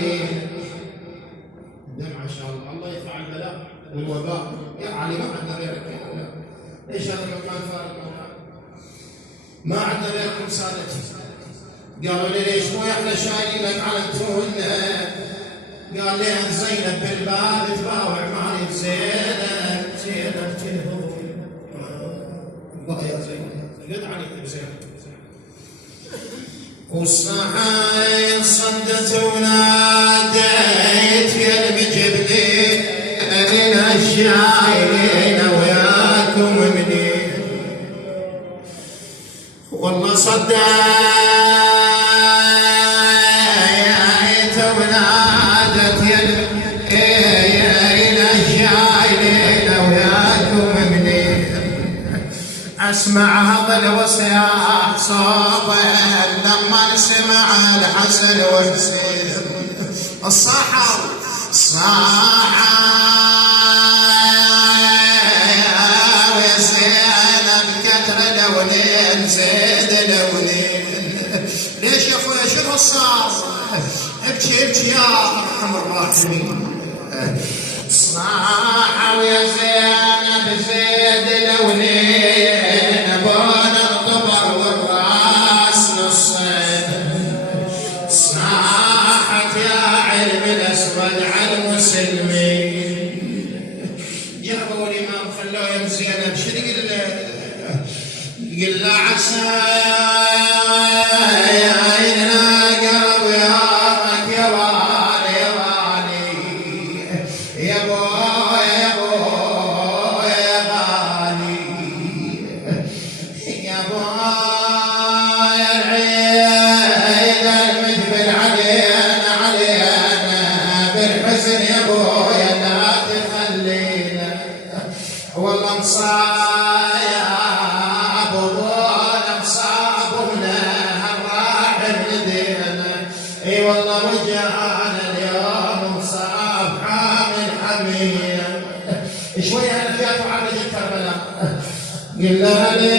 العالمين. الدمعة إن شاء الله، الله يدفع البلاء والوباء. يا علي ما عندنا غيرك يا أولاد، ليش هذا المكان فارغ مولانا؟ ما عندنا غيركم سادتي. قالوا لي ليش مو احنا شايلينك على التهنة؟ قال لي عن زينب بالباب تباوع مالي بزينب. زينب تنهض الله يا زينب، قد عليك بزينب. والصحايا صدت وناديت يا المجبلين أنا الشايلين وياكم منين. والله صدت ونادت يا الشايلين وياكم منين. اسمعها ظل وصياح صوبا لما نسمع الحسن وحسين. الصاحة ويا زينب كتر لونين زيد لونين. ليش يا اخويا شنو صار؟ ابكي ابكي يا ارحم الراحمين. صاحة ويا زينب زيد لونين بون القبر والراس نصين. صاحت يا علم الاسود على المسلمين. يا ابو الامام خلوه يا زينب شنو قل له عسى يا عيننا قرب ياك يا والي يا والي يا بويا يا بويا يا غالي يا بويا العيد المجبل علينا علينا بالحزن يا بويا لا تخلينا. والله مصايب وضونا مصابنا الراحل ندينا. اي والله وجعنا اليوم مصاب حامل حميه. شويه انا فيها تعرج كربلاء. قلنا لي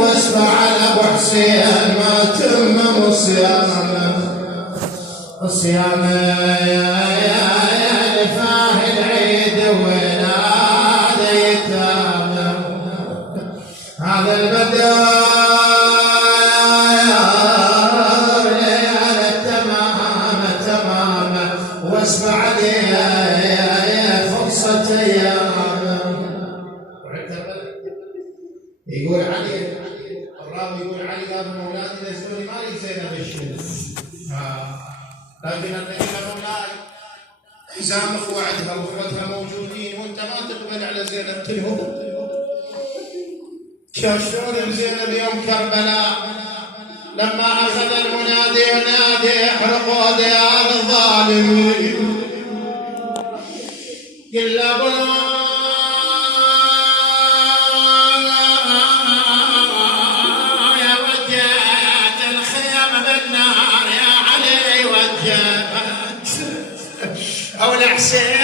واسمع على ابو حسين ما تم صيامه صيامه يا نفاه العيد ونادى يتامى. هذا البدر ليالي التمام تماما واسمع لي فرصة ايام. يقول علي الراوي يقول علي يا ابن اولادي نزلوني ما لي زينب الشمس. لكن النبي مولاي حزام اخواتها واخوتها موجودين وانت ما تقبل على زينب تنهض. شلون زينب يوم كربلاء لما اخذ المنادي ينادي احرقوا ديار الظالمين. قل يا وجهت الخيام بالنار يا علي وجهت او الحسين